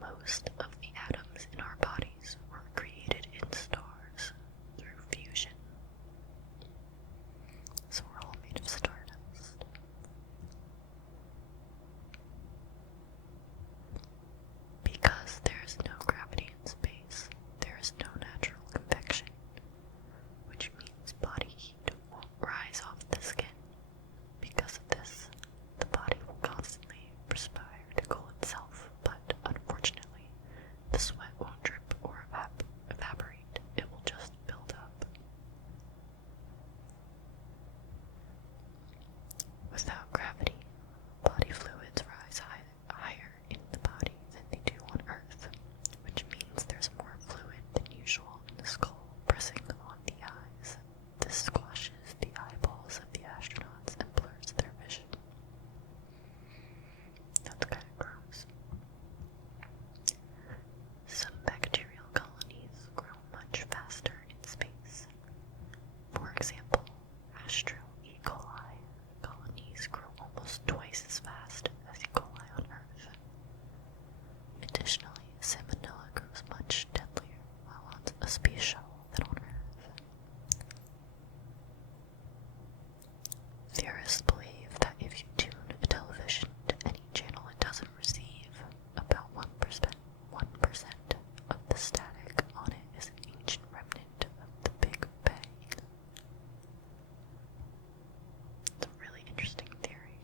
Most of the atoms in our bodies were created in stars through fusion. So we're all made of stardust. Because there is no gravity in space, there is no natural convection, which means body heat won't rise off the skin. Because of this, the body will constantly perspire to cool itself, but unfortunately, the sweat won't drip or evaporate, it will just build up. Without gravity, body fluids rise higher in the body than they do on Earth, which means there's more fluid than usual in the skull pressing on the eyes. This squashes the eyeballs of the astronauts and blurs their vision. That's kind of gross. Some bacterial colonies grow much faster in space. For example, Astro E. coli colonies grow almost twice as fast as E. coli on Earth. Additionally, Salmonella grows much deadlier while on a space shuttle than on Earth. Theorists believe that if you tune a television to any channel it doesn't receive, about 1% of the static on it is an ancient remnant of the Big Bang. It's a really interesting theory.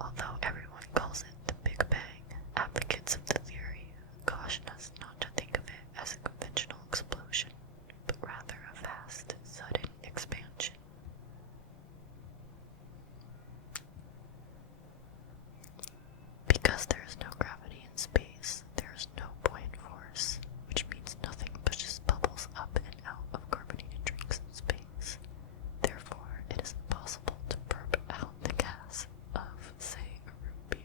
Although everyone calls it the Big Bang, advocates of the theory caution us not to think of it as a conventional explosion, but rather a vast, sudden expansion. Because there is no gravity in space, there is no buoyant force, which means nothing pushes bubbles up and out of carbonated drinks in space. Therefore, it is impossible to burp out the gas of, say, a root beer.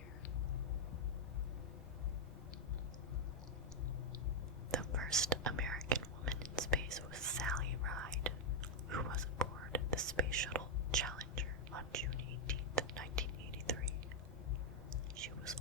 The first American woman in space was Sally Ride, who was aboard the Space Shuttle Challenger on June 18, 1983. She was